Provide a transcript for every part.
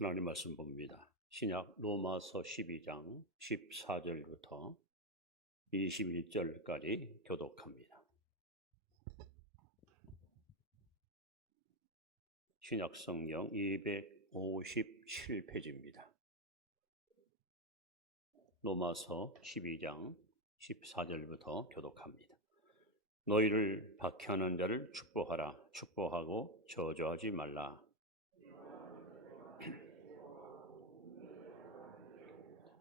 하나님 말씀 봅니다. 신약 로마서 12장 14절부터 21절까지 교독합니다. 신약 성경 257페이지입니다. 로마서 12장 14절부터 교독합니다. 너희를 박해하는 자를 축복하라. 축복하고 저주하지 말라.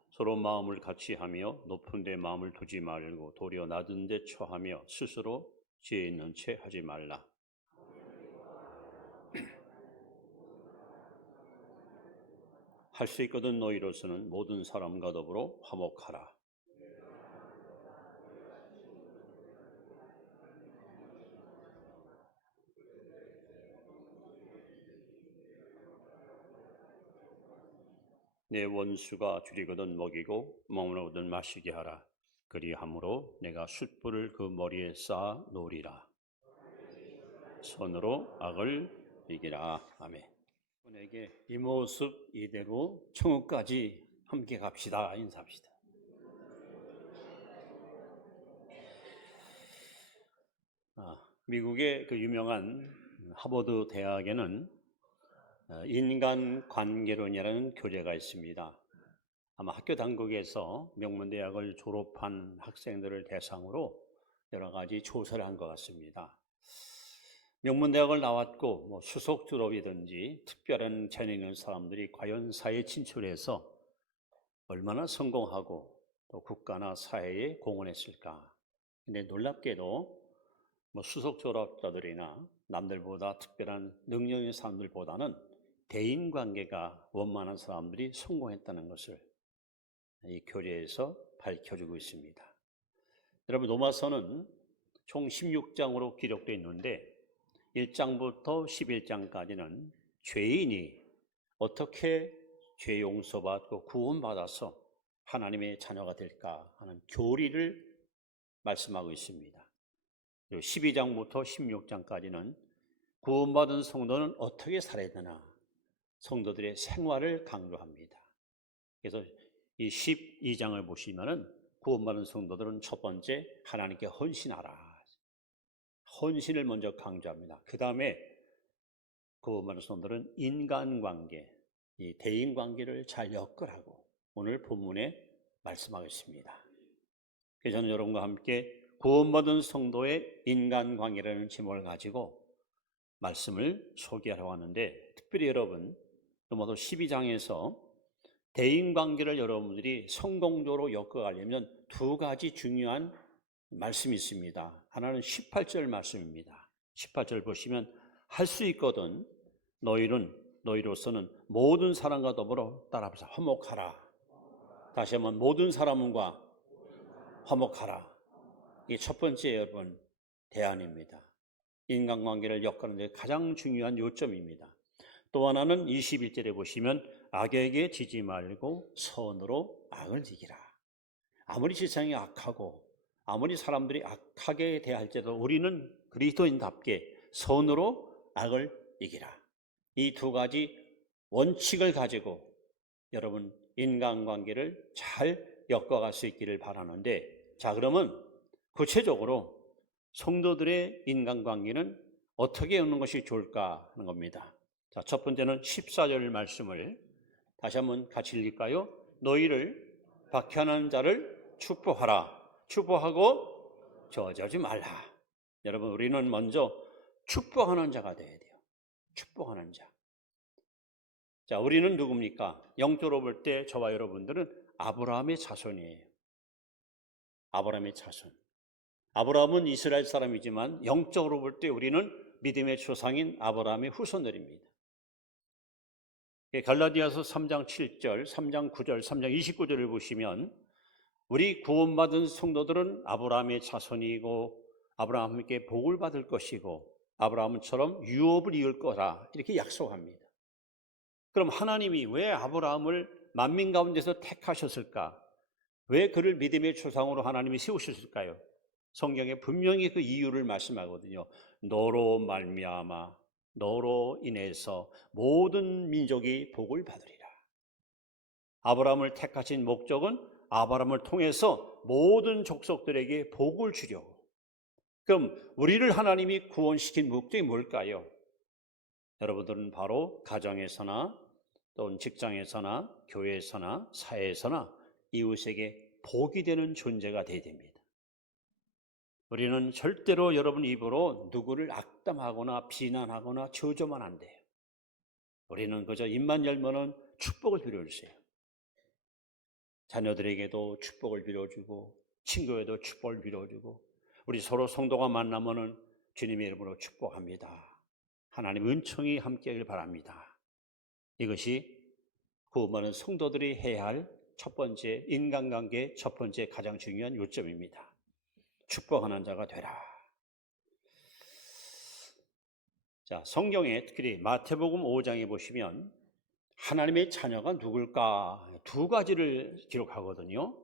서로 마음을 같이 하며 높은 데 마음을 두지 말고 도리어 낮은 데 처하며 스스로 지혜 있는 채 하지 말라. 할 수 있거든 너희로서는 모든 사람과 더불어 화목하라. 내 원수가 줄이거든 먹이고 머무르거든 마시게 하라. 그리함으로 내가 숯불을 그 머리에 쌓아 놓으리라. 손으로 악을 이기라. 아멘. 분에게 이 모습 이대로 천국까지 함께 갑시다. 인사합시다. 미국의 그 유명한 하버드 대학에는 인간관계론이라는 교재가 있습니다. 아마 학교 당국에서 명문대학을 졸업한 학생들을 대상으로 여러 가지 조사를 한 것 같습니다. 명문대학을 나왔고 수석 졸업이든지 특별한 재능 있는 사람들이 과연 사회에 진출해서 얼마나 성공하고 또 국가나 사회에 공헌했을까. 근데 놀랍게도 수석 졸업자들이나 남들보다 특별한 능력 있는 사람들보다는 대인관계가 원만한 사람들이 성공했다는 것을 이 교재에서 밝혀주고 있습니다. 여러분, 로마서는 총 16장으로 기록되어 있는데 1장부터 11장까지는 죄인이 어떻게 죄 용서받고 구원받아서 하나님의 자녀가 될까 하는 교리를 말씀하고 있습니다. 그리고 12장부터 16장까지는 구원받은 성도는 어떻게 살아야 되나 성도들의 생활을 강조합니다. 그래서 이 12장을 보시면은 구원받은 성도들은 첫 번째 하나님께 헌신하라. 헌신을 먼저 강조합니다. 그 다음에 구원받은 성도들은 인간관계, 이 대인관계를 잘 엮으라고 오늘 본문에 말씀하겠습니다. 그래서 저는 여러분과 함께 구원받은 성도의 인간관계라는 제목을 가지고 말씀을 소개하려고 하는데, 특별히 여러분 로마서 12장에서 대인관계를 여러분들이 성공적으로 엮어가려면 두 가지 중요한 말씀이 있습니다. 하나는 18절 말씀입니다. 18절 보시면 할 수 있거든 너희로서는 모든 사람과 더불어 따라합시다. 화목하라. 다시 한번 모든 사람과 화목하라. 이게 첫 번째 여러분 대안입니다. 인간관계를 엮는 데 가장 중요한 요점입니다. 또 하나는 21절에 보시면 악에게 지지 말고 선으로 악을 이기라. 아무리 세상이 악하고 아무리 사람들이 악하게 대할지라도 우리는 그리스도인답게 선으로 악을 이기라. 이 두 가지 원칙을 가지고 여러분 인간관계를 잘 엮어갈 수 있기를 바라는데, 자, 그러면 구체적으로 성도들의 인간관계는 어떻게 엮는 것이 좋을까 하는 겁니다. 자, 첫 번째는 14절 말씀을 다시 한번 같이 읽을까요? 너희를 박해하는 자를 축복하라. 축복하고 저주하지 말라. 여러분, 우리는 먼저 축복하는 자가 돼야 돼요. 축복하는 자. 자, 우리는 누굽니까? 영적으로 볼 때 저와 여러분들은 아브라함의 자손이에요. 아브라함의 자손. 아브라함은 이스라엘 사람이지만 영적으로 볼 때 우리는 믿음의 조상인 아브라함의 후손들입니다. 갈라디아서 3장 7절, 3장 9절, 3장 29절을 보시면 우리 구원받은 성도들은 아브라함의 자손이고 아브라함께 복을 받을 것이고 아브라함처럼 유업을 이을 거라 이렇게 약속합니다. 그럼 하나님이 왜 아브라함을 만민 가운데서 택하셨을까? 왜 그를 믿음의 조상으로 하나님이 세우셨을까요? 성경에 분명히 그 이유를 말씀하거든요. 너로 말미암아 너로 인해서 모든 민족이 복을 받으리라. 아브라함을 택하신 목적은 아브라함을 통해서 모든 족속들에게 복을 주려고. 그럼 우리를 하나님이 구원시킨 목적이 뭘까요? 여러분들은 바로 가정에서나 또는 직장에서나 교회에서나 사회에서나 이웃에게 복이 되는 존재가 되어야 됩니다. 우리는 절대로 여러분 입으로 누구를 악담하거나 비난하거나 저주하면 안 돼요. 우리는 그저 입만 열면은 축복을 빌어주세요. 자녀들에게도 축복을 빌어주고 친구에도 축복을 빌어주고 우리 서로 성도가 만나면은 주님의 이름으로 축복합니다. 하나님 은총이 함께하길 바랍니다. 이것이 구원받은 성도들이 해야 할 첫 번째 인간관계의 첫 번째 가장 중요한 요점입니다. 축복하는 자가 되라. 자, 성경에 특히 마태복음 5장에 보시면 하나님의 자녀가 누굴까? 두 가지를 기록하거든요.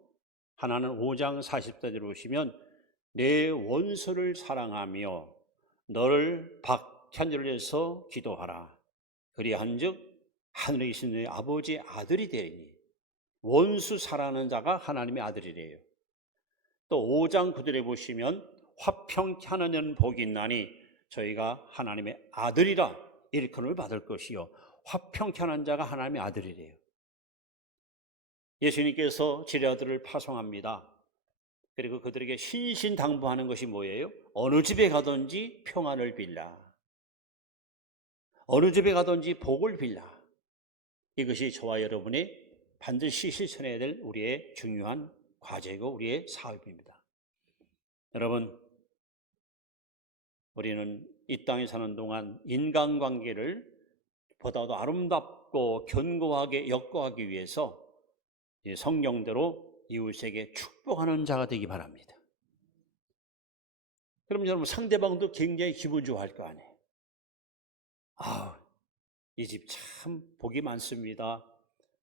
하나는 5장 40절에 보시면 내 원수를 사랑하며 너를 박찬절을 해서 기도하라. 그리한즉 하늘에 계신 너희 아버지의 아들이 되리니. 원수 사랑하는 자가 하나님의 아들이래요. 또 5장 9절에 보시면 화평케 하는 이는 복이 있나니 저희가 하나님의 아들이라 일컬음을 받을 것이요 화평케 하는 자가 하나님의 아들이래요. 예수님께서 지뢰아들을 파송합니다. 그리고 그들에게 신신당부하는 것이 뭐예요? 어느 집에 가든지 평안을 빌라. 어느 집에 가든지 복을 빌라. 이것이 저와 여러분이 반드시 실천해야 될 우리의 중요한 과제고 우리의 사업입니다. 여러분, 우리는 이 땅에 사는 동안 인간관계를 보다도 아름답고 견고하게 엮어가기 위해서 성경대로 이웃에게 축복하는 자가 되기 바랍니다. 그럼 여러분 상대방도 굉장히 기분 좋아할 거 아니에요. 아, 이 집 참 복이 많습니다.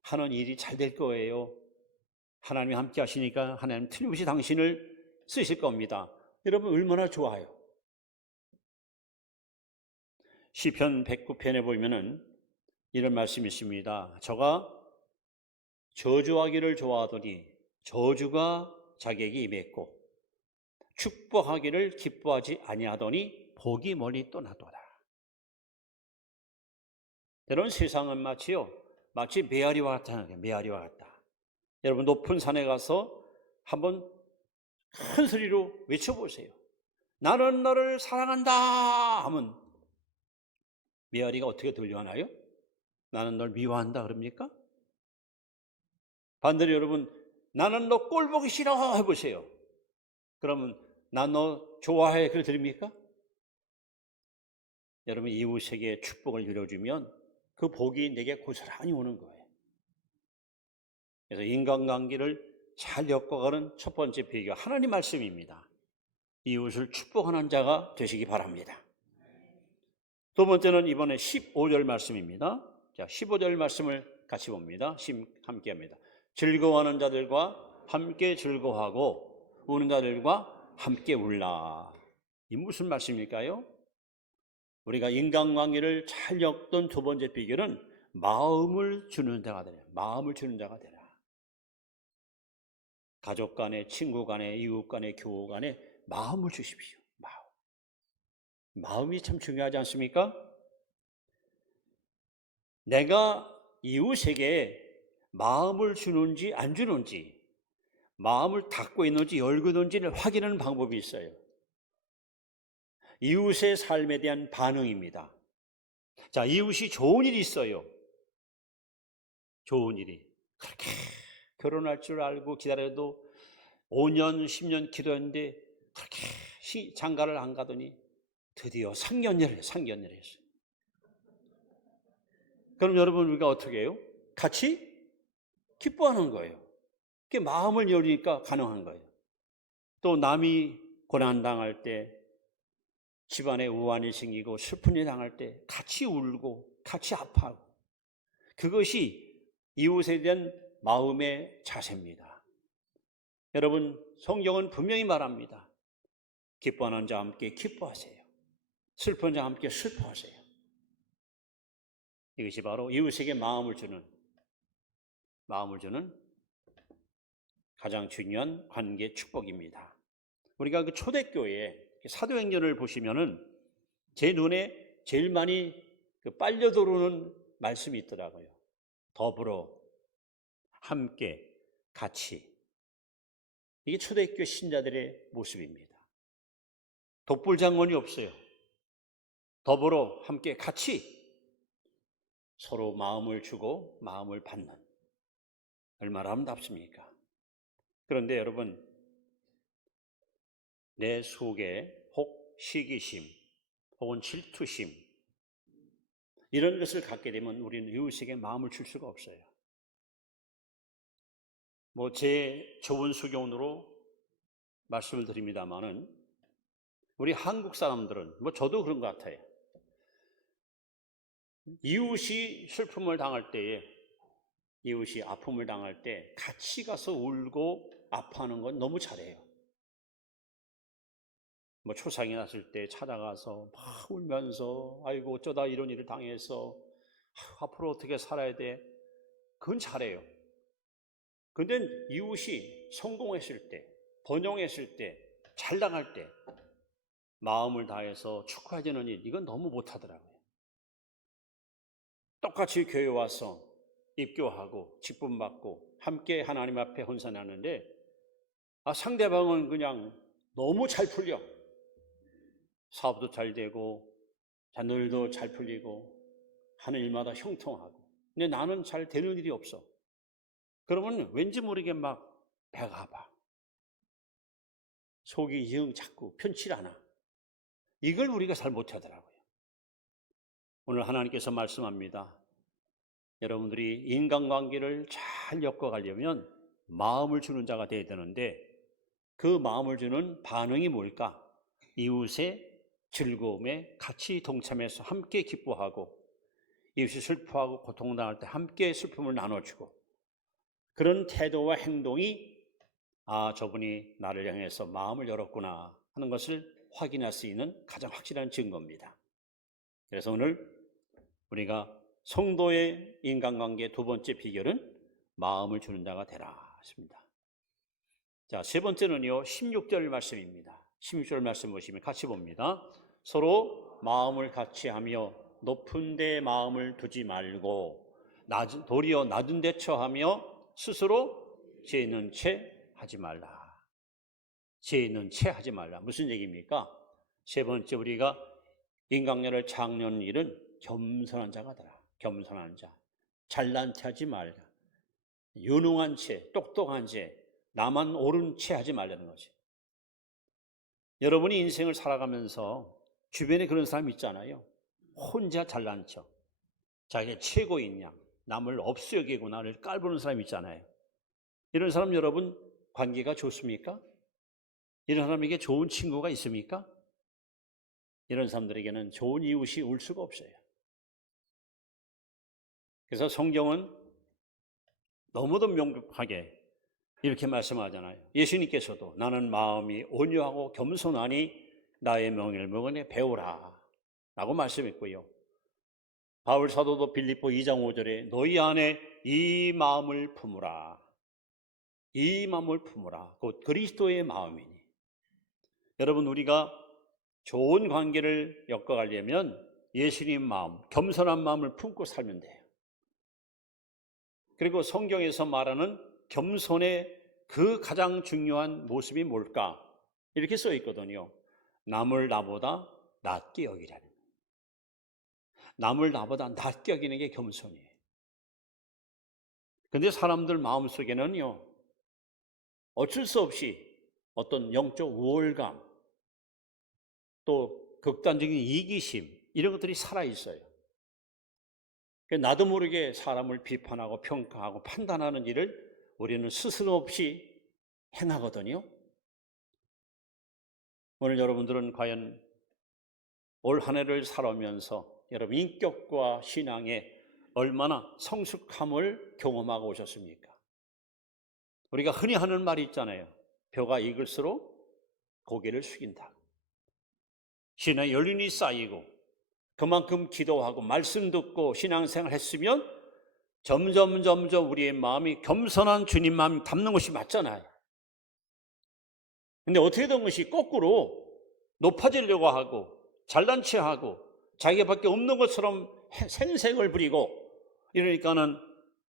하는 일이 잘 될 거예요. 하나님이 함께 하시니까 하나님 틀림없이 당신을 쓰실 겁니다. 여러분 얼마나 좋아요. 시편 109편에 보면은 이런 말씀이 있습니다. 저가 저주하기를 좋아하더니 저주가 자기에게 임했고 축복하기를 기뻐하지 아니하더니 복이 멀리 떠나도다. 여러분 세상은 마치 메아리와 같다. 메아리와 같다. 여러분 높은 산에 가서 한번 큰 소리로 외쳐보세요. 나는 너를 사랑한다 하면 메아리가 어떻게 들려하나요? 나는 널 미워한다 그럽니까? 반대로 여러분 나는 너 꼴 보기 싫어 해보세요. 그러면 난 너 좋아해 그래 들립니까? 여러분 이웃에게 축복을 빌어주면 그 복이 내게 고스란히 오는 거예요. 그래서 인간관계를 잘 엮어가는 첫 번째 비결 하나님 말씀입니다. 이웃을 축복하는 자가 되시기 바랍니다. 두 번째는 이번에 15절 말씀입니다. 자, 15절 말씀을 같이 봅니다. 함께 합니다. 즐거워하는 자들과 함께 즐거워하고 우는 자들과 함께 울라. 이 무슨 말씀일까요? 우리가 인간관계를 잘 엮던 두 번째 비결은 마음을 주는 자가 되라. 마음을 주는 자가 되라. 가족 간에, 친구 간에, 이웃 간에, 교우 간에 마음을 주십시오. 마음이 참 중요하지 않습니까? 내가 이웃에게 마음을 주는지 안 주는지, 마음을 닫고 있는지 열고 있는지를 확인하는 방법이 있어요. 이웃의 삶에 대한 반응입니다. 자, 이웃이 좋은 일이 있어요. 좋은 일이. 그렇게 결혼할 줄 알고 기다려도 5년, 10년 기도했는데 그렇게 장가를 안 가더니 드디어 상견례를 했어요. 그럼 여러분 우리가 어떻게 해요? 같이 기뻐하는 거예요. 그게 마음을 열으니까 가능한 거예요. 또 남이 고난당할 때 집안에 우환이 생기고 슬픈 일 당할 때 같이 울고 같이 아파하고 그것이 이웃에 대한 마음의 자세입니다. 여러분 성경은 분명히 말합니다. 기뻐하는 자와 함께 기뻐하세요. 슬픈 자와 함께 슬퍼하세요. 이것이 바로 이웃에게 마음을 주는 가장 중요한 관계 축복입니다. 우리가 그 초대교회 사도행전을 보시면은 제 눈에 제일 많이 빨려 들어오는 말씀이 있더라고요. 더불어, 함께, 같이. 이게 초대교회 신자들의 모습입니다. 독불장군이 없어요. 더불어, 함께, 같이 서로 마음을 주고 마음을 받는, 얼마나 아름답습니까? 그런데 여러분, 내 속에 혹 시기심 혹은 질투심 이런 것을 갖게 되면 우리는 이웃에게 마음을 줄 수가 없어요. 제 좋은 수견으로 말씀을 드립니다마는 우리 한국 사람들은 저도 그런 것 같아요. 이웃이 슬픔을 당할 때에, 이웃이 아픔을 당할 때 같이 가서 울고 아파하는 건 너무 잘해요. 초상이 났을 때 찾아가서 막 울면서 아이고 어쩌다 이런 일을 당해서 앞으로 어떻게 살아야 돼? 그건 잘해요. 근데 이웃이 성공했을 때, 번영했을 때, 잘 나갈 때 마음을 다해서 축하해주는 일, 이건 너무 못하더라고요. 똑같이 교회 와서 입교하고 직분 받고 함께 하나님 앞에 헌신하는데 상대방은 그냥 너무 잘 풀려. 사업도 잘 되고 자녀들도 잘 풀리고 하는 일마다 형통하고. 근데 나는 잘 되는 일이 없어. 그러면 왠지 모르게 막 배가 아파. 속이 영 자꾸 편치 않아. 이걸 우리가 잘 못하더라고요. 오늘 하나님께서 말씀합니다. 여러분들이 인간관계를 잘 엮어가려면 마음을 주는 자가 되어야 되는데 그 마음을 주는 반응이 뭘까? 이웃의 즐거움에 같이 동참해서 함께 기뻐하고 이웃이 슬퍼하고 고통당할 때 함께 슬픔을 나눠주고 그런 태도와 행동이 저분이 나를 향해서 마음을 열었구나 하는 것을 확인할 수 있는 가장 확실한 증거입니다. 그래서 오늘 우리가 성도의 인간관계 두 번째 비결은 마음을 주는 자가 되라 했습니다. 자, 세 번째는요, 16절 말씀입니다. 16절 말씀 보시면 같이 봅니다. 서로 마음을 같이 하며 높은 데 마음을 두지 말고 도리어 낮은 데 처하며 스스로 죄 있는 채 하지 말라. 죄 있는 채 하지 말라. 무슨 얘기입니까? 세 번째, 우리가 인간관계를 장려하는 일은 겸손한 자가 되라. 겸손한 자. 잘난 체 하지 말라. 유능한 채, 똑똑한 채, 나만 옳은 채 하지 말라는 거지. 여러분이 인생을 살아가면서 주변에 그런 사람 있잖아요. 혼자 잘난 척, 자기가 최고인 양, 남을 없어 여기고 나를 깔보는 사람 있잖아요. 이런 사람 여러분 관계가 좋습니까? 이런 사람에게 좋은 친구가 있습니까? 이런 사람들에게는 좋은 이웃이 올 수가 없어요. 그래서 성경은 너무도 명백하게 이렇게 말씀하잖아요. 예수님께서도 나는 마음이 온유하고 겸손하니 나의 명령을 배우라 라고 말씀했고요. 바울 사도도 빌립보 2장 5절에 너희 안에 이 마음을 품으라. 이 마음을 품으라. 곧 그리스도의 마음이니. 여러분 우리가 좋은 관계를 엮어가려면 예수님 마음, 겸손한 마음을 품고 살면 돼요. 그리고 성경에서 말하는 겸손의 그 가장 중요한 모습이 뭘까? 이렇게 써 있거든요. 남을 나보다 낮게 여기라는 거예요. 남을 나보다 낮게 여기는 게 겸손이에요. 근데 사람들 마음속에는요, 어쩔 수 없이 어떤 영적 우월감, 또 극단적인 이기심, 이런 것들이 살아있어요. 나도 모르게 사람을 비판하고 평가하고 판단하는 일을 우리는 스스럼 없이 행하거든요. 오늘 여러분들은 과연 올 한 해를 살아오면서 여러분 인격과 신앙에 얼마나 성숙함을 경험하고 오셨습니까? 우리가 흔히 하는 말이 있잖아요. 벼가 익을수록 고개를 숙인다. 신의 연륜이 쌓이고 그만큼 기도하고 말씀 듣고 신앙생활 했으면 점점 우리의 마음이 겸손한 주님 마음 담는 것이 맞잖아요. 근데 어떻게 된 것이 거꾸로 높아지려고 하고 잘난 체하고 자기밖에 없는 것처럼 생색을 부리고 이러니까는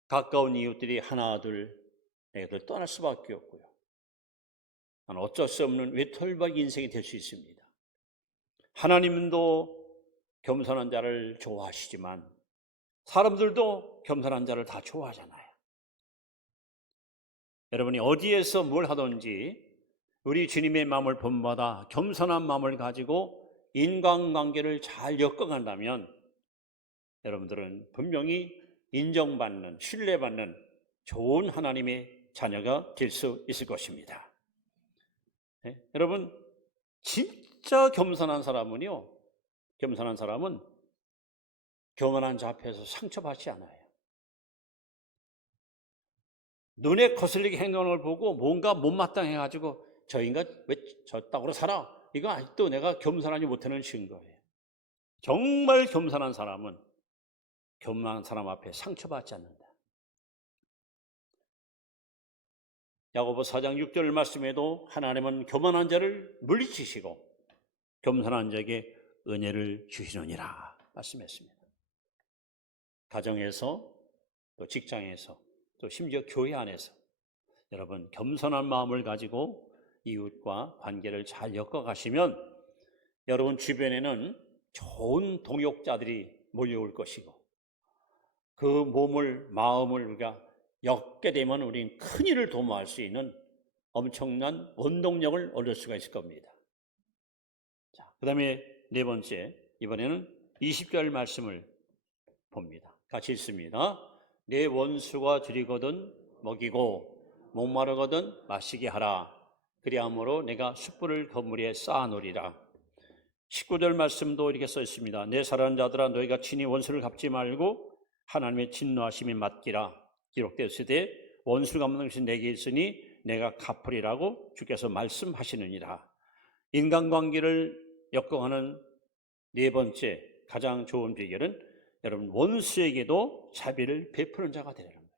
가까운 이웃들이 하나 둘 애들 떠날 수밖에 없고요. 어쩔 수 없는 외톨박 인생이 될 수 있습니다. 하나님도 겸손한 자를 좋아하시지만 사람들도 겸손한 자를 다 좋아하잖아요. 여러분이 어디에서 뭘 하든지 우리 주님의 마음을 본받아 겸손한 마음을 가지고 인간관계를 잘 엮어간다면 여러분들은 분명히 인정받는, 신뢰받는 좋은 하나님의 자녀가 될 수 있을 것입니다. 네? 여러분, 진짜 겸손한 사람은 교만한 자 앞에서 상처받지 않아요. 눈에 거슬리게 행동하는 걸 보고 뭔가 못마땅해가지고 저 인간 왜 저 따구로 살아? 이거 아직도 내가 겸손하지 못하는 증거예요. 정말 겸손한 사람은 교만한 사람 앞에 상처받지 않는다. 야고보 4장 6절 말씀에도 하나님은 교만한 자를 물리치시고 겸손한 자에게 은혜를 주시느니라 말씀했습니다. 가정에서 또 직장에서 또 심지어 교회 안에서 여러분 겸손한 마음을 가지고 이웃과 관계를 잘 엮어가시면 여러분 주변에는 좋은 동역자들이 몰려올 것이고 그 마음을 우리가 엮게 되면 우리는 큰일을 도모할 수 있는 엄청난 원동력을 얻을 수가 있을 겁니다. 자, 그 다음에 네 번째, 이번에는 20절 말씀을 봅니다. 같이 읽습니다. 내 원수가 줄이거든 먹이고 목마르거든 마시게 하라. 그리함으로 내가 숯불을 건물에 쌓아놓으리라. 19절 말씀도 이렇게 써 있습니다. 내 사랑하는 자들아 너희가 친히 원수를 갚지 말고 하나님의 진노하심이 맡기라. 기록되었으되 원수를 갚는 것이 내게 있으니 내가 갚으리라고 주께서 말씀하시느니라. 인간관계를 엮어가는 네 번째 가장 좋은 비결은 여러분 원수에게도 자비를 베푸는 자가 되라는 거예요.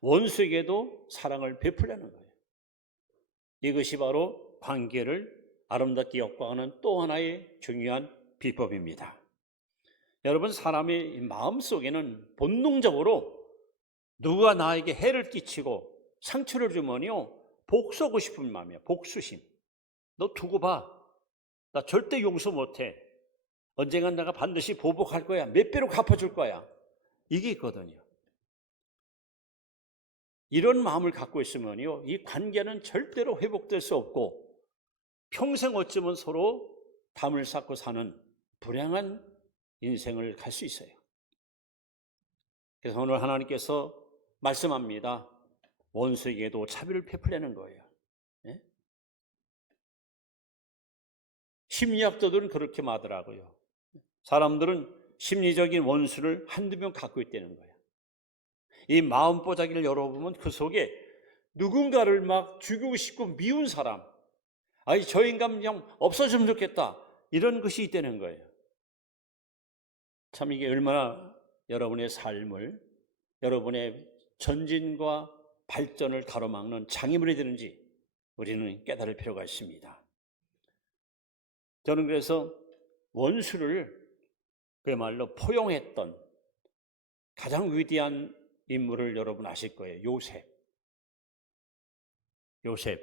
원수에게도 사랑을 베풀려는 거예요. 이것이 바로 관계를 아름답게 엮어가는 또 하나의 중요한 비법입니다. 여러분 사람의 마음속에는 본능적으로 누가 나에게 해를 끼치고 상처를 주면요 복수하고 싶은 마음이에요. 복수심. 너 두고 봐. 나 절대 용서 못해. 언젠간 내가 반드시 보복할 거야. 몇 배로 갚아줄 거야. 이게 있거든요. 이런 마음을 갖고 있으면요 이 관계는 절대로 회복될 수 없고 평생 어쩌면 서로 담을 쌓고 사는 불행한 인생을 갈 수 있어요. 그래서 오늘 하나님께서 말씀합니다. 원수에게도 자비를 베풀려는 거예요. 네? 심리학자들은 그렇게 말하더라고요. 사람들은 심리적인 원수를 한두 명 갖고 있다는 거예요. 이 마음보자기를 열어보면 그 속에 누군가를 막 죽이고 싶고 미운 사람, 아니 저 인간 그냥 없어지면 좋겠다 이런 것이 있다는 거예요. 참 이게 얼마나 여러분의 삶을 여러분의 전진과 발전을 가로막는 장애물이 되는지 우리는 깨달을 필요가 있습니다. 저는 그래서 원수를 그야말로 포용했던 가장 위대한 인물을 여러분 아실 거예요. 요셉.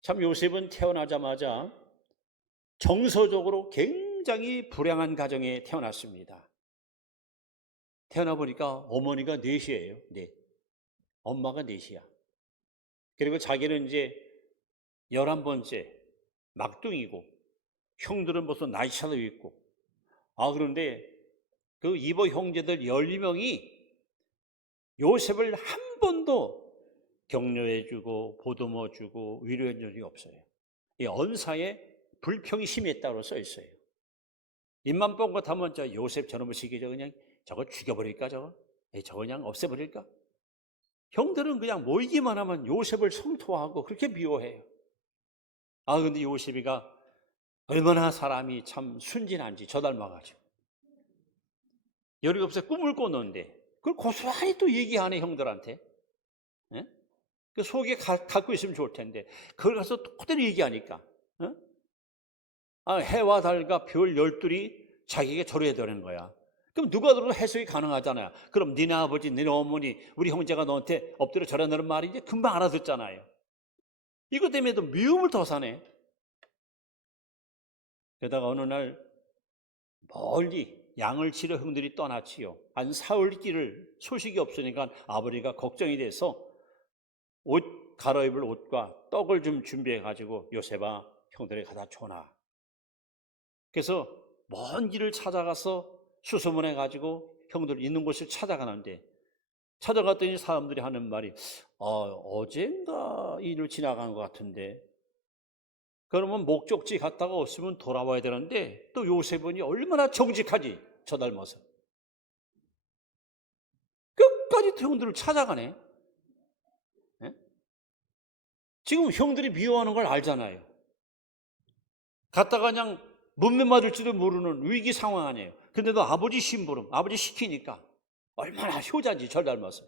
참 요셉은 태어나자마자 정서적으로 굉장히 불행한 가정에 태어났습니다. 태어나 보니까 어머니가 넷이에요. 넷. 엄마가 넷이야. 그리고 자기는 이제 11번째 막둥이고 형들은 벌써 나이 차도 있고 그런데 그 이보 형제들 12명이 요셉을 한 번도 격려해주고 보듬어주고 위로해준 적이 없어요. 이 언사에 불평이 심했다고 써 있어요. 입만 뻥긋하면 저 요셉 저놈의 시기죠. 그냥 저거 죽여버릴까 저거? 저거 그냥 없애버릴까? 형들은 그냥 모이기만 하면 요셉을 성토하고 그렇게 미워해요. 근데 요셉이가 얼마나 사람이 참 순진한지 저 닮아가지고. 17살 꿈을 꿨는데 그걸 고스란히 또 얘기하네, 형들한테. 예? 그 속에 갖고 있으면 좋을 텐데 그걸 가서 그대로 얘기하니까. 어? 해와 달과 별 12이 자기에게 절해야 되는 거야. 그럼 누가 들어도 해석이 가능하잖아요. 그럼 니네 아버지, 니네 어머니, 우리 형제가 너한테 엎드려 절하는 말이 이제 금방 알아듣잖아요. 이것 때문에도 미움을 더 사네. 게다가 어느 날 멀리 양을 치러 형들이 떠났지요. 한 사흘 길을 소식이 없으니까 아버지가 걱정이 돼서 옷 갈아입을 옷과 떡을 좀 준비해 가지고 요셉아, 형들에게 갖다 줘놔. 그래서 먼 길을 찾아가서 수소문해 가지고 형들 있는 곳을 찾아가는데, 찾아갔더니 사람들이 하는 말이 어젠가 일을 지나간 것 같은데, 그러면 목적지 갔다가 없으면 돌아와야 되는데 또 요셉은 얼마나 정직하지, 저 닮아서 끝까지 형들을 찾아가네. 예? 지금 형들이 미워하는 걸 알잖아요. 갔다가 그냥 문매 맞을지도 모르는 위기 상황 아니에요. 근데도 아버지 심부름, 아버지 시키니까 얼마나 효자지, 절 닮아서.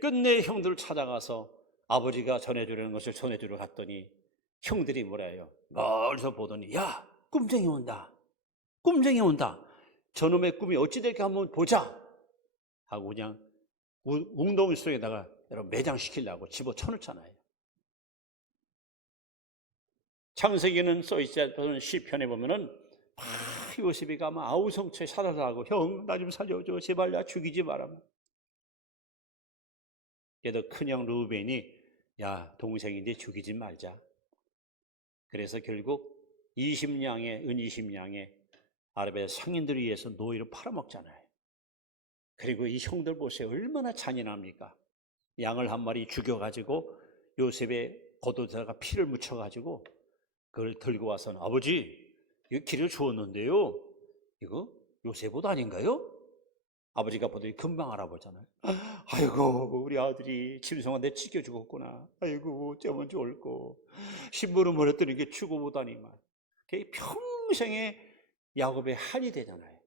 끝내 형들을 찾아가서 아버지가 전해주려는 것을 전해주러 갔더니 형들이 뭐라 해요? 멀리서 보더니 야, 꿈쟁이 온다, 꿈쟁이 온다, 저놈의 꿈이 어찌 될까 한번 보자 하고 그냥 웅덩이 속에다가 여러분 매장시키려고 집어쳐넣잖아요. 창세기는 써있지 않은 시편에 보면은 요셉이 가면 아우성처에 살아나고 형 나 좀 살려줘, 제발 나 죽이지 마라. 그래도 큰형 루벤이 야, 동생인데 죽이지 말자. 그래서 결국 20냥의 은 20냥의 아랍의 상인들을 위해서 노예로 팔아먹잖아요. 그리고 이 형들 보세요, 얼마나 잔인합니까? 양을 한 마리 죽여가지고 요셉의 겉옷에다가 피를 묻혀가지고 그걸 들고 와서는 아버지, 이거 길을 주었는데요, 이거 요셉 옷 아닌가요? 아버지가 보더니 금방 알아보잖아요. 아이고, 우리 아들이 짐승한테 찢겨 죽었구나. 아이고, 어쩌면 좋을꼬. 심부름 버렸더니 이게 죽어 보다니만. 그게 평생의 야곱의 한이 되잖아요.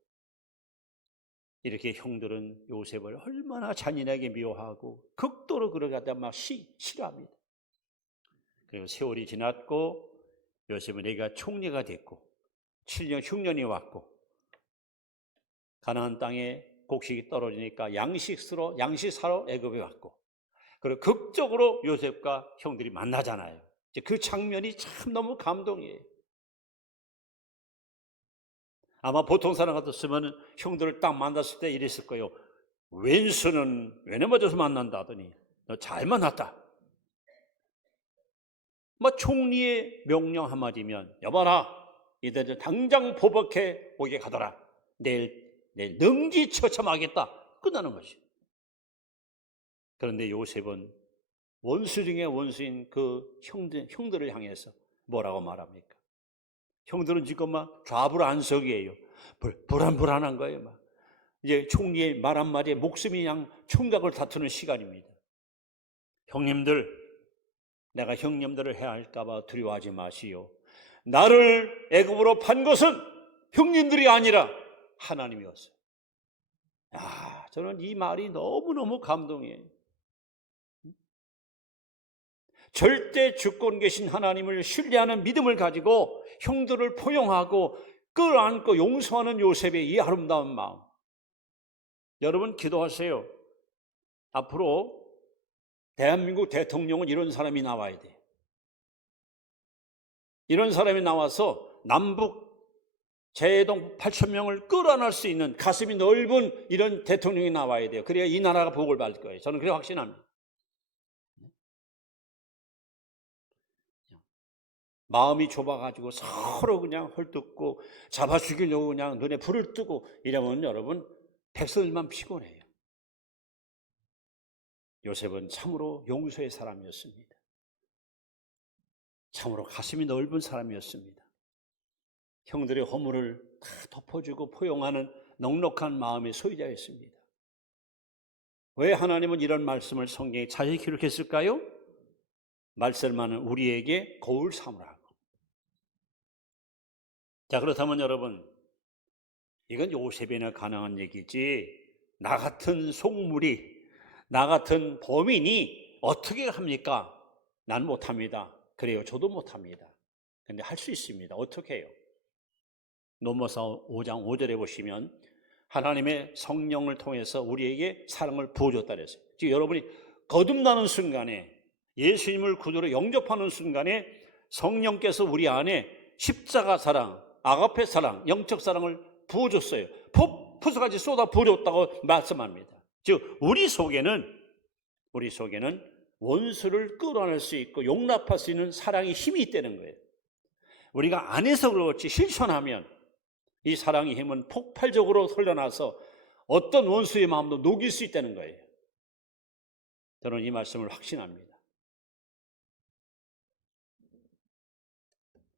이렇게 형들은 요셉을 얼마나 잔인하게 미워하고 극도로 그러가다 막 싫어합니다. 그리고 세월이 지났고 요셉은 애가 총리가 됐고 7년 흉년이 왔고 가나안 땅에 곡식이 떨어지니까 양식사로 애굽에 왔고, 그리고 극적으로 요셉과 형들이 만나잖아요. 이제 그 장면이 참 너무 감동이에요. 아마 보통 사람 같았으면 형들을 딱 만났을 때 이랬을 거예요. 왼수는 왼에 맞아서 만난다 하더니 너 잘 만났다. 총리의 명령 한마디면 여봐라, 이들을 당장 포박해 오게 가더라. 내일 능지처참하겠다. 끝나는 것이죠. 그런데 요셉은 원수 중에 원수인 그 형들을 향해서 뭐라고 말합니까? 형들은 지금 막 좌불안석이에요. 불안한 거예요. 막 이제 총리의 말 한마디에 목숨이 그냥 총각을 다투는 시간입니다. 형님들, 내가 형님들을 해야 할까봐 두려워하지 마시오. 나를 애굽으로 판 것은 형님들이 아니라 하나님이었어요. 저는 이 말이 너무너무 감동이에요. 절대 주권 계신 하나님을 신뢰하는 믿음을 가지고 형들을 포용하고 끌어안고 용서하는 요셉의 이 아름다운 마음. 여러분 기도하세요. 앞으로 대한민국 대통령은 이런 사람이 나와야 돼. 이런 사람이 나와서 남북 재동 8,000명을 끌어안을 수 있는 가슴이 넓은 이런 대통령이 나와야 돼요. 그래야 이 나라가 복을 받을 거예요. 저는 그렇게 확신합니다. 마음이 좁아가지고 서로 그냥 헐뜯고 잡아 죽이려고 그냥 눈에 불을 뜨고 이러면 여러분 백성들만 피곤해요. 요셉은 참으로 용서의 사람이었습니다. 참으로 가슴이 넓은 사람이었습니다. 형들의 허물을 다 덮어주고 포용하는 넉넉한 마음의 소유자였습니다. 왜 하나님은 이런 말씀을 성경에 자세히 기록했을까요? 말씀을 많은 우리에게 거울 삼으라고. 자, 그렇다면 여러분, 이건 요셉에나 가능한 얘기지, 나 같은 속물이, 나 같은 범인이 어떻게 합니까? 난 못합니다. 그래요, 저도 못합니다. 근데 할 수 있습니다. 어떻게 해요? 로마서 5장 5절에 보시면 하나님의 성령을 통해서 우리에게 사랑을 부어줬다 그랬어요. 지금 여러분이 거듭나는 순간에, 예수님을 구주로 영접하는 순간에 성령께서 우리 안에 십자가 사랑, 아가페 사랑, 영적 사랑을 부어줬어요. 폭포수같이 쏟아 부어줬다고 말씀합니다. 즉 우리 속에는 원수를 끌어낼 수 있고 용납할 수 있는 사랑의 힘이 있다는 거예요. 우리가 안에서 그렇지 실천하면 이 사랑의 힘은 폭발적으로 흘러나서 어떤 원수의 마음도 녹일 수 있다는 거예요. 저는 이 말씀을 확신합니다.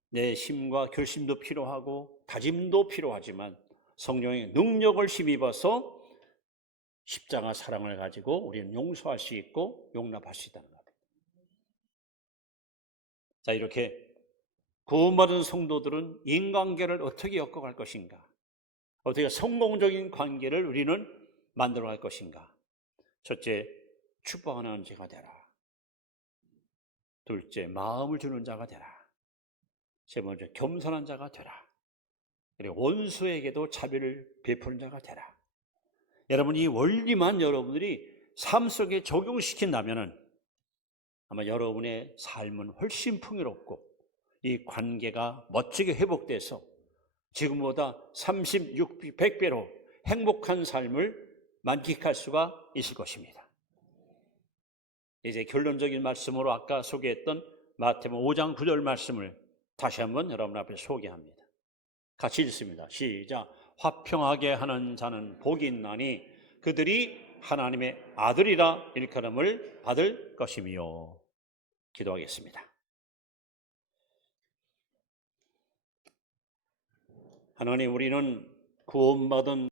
내 힘과 결심도 필요하고 다짐도 필요하지만 성령의 능력을 힘입어서 십자가 사랑을 가지고 우리는 용서할 수 있고 용납할 수 있다는 겁니다. 자, 이렇게 구원받은 성도들은 인간관계를 어떻게 엮어갈 것인가? 어떻게 성공적인 관계를 우리는 만들어갈 것인가? 첫째, 축복하는 자가 되라. 둘째, 마음을 주는 자가 되라. 세 번째, 겸손한 자가 되라. 그리고 원수에게도 자비를 베푸는 자가 되라. 여러분, 이 원리만 여러분들이 삶 속에 적용시킨다면 아마 여러분의 삶은 훨씬 풍요롭고 이 관계가 멋지게 회복돼서 지금보다 36배, 100배로 행복한 삶을 만끽할 수가 있을 것입니다. 이제 결론적인 말씀으로 아까 소개했던 마태복음 5장 9절 말씀을 다시 한번 여러분 앞에 소개합니다. 같이 읽습니다. 시작. 화평하게 하는 자는 복이 있나니 그들이 하나님의 아들이라 일컬음을 받을 것이며. 기도하겠습니다. 하나님, 우리는 구원받은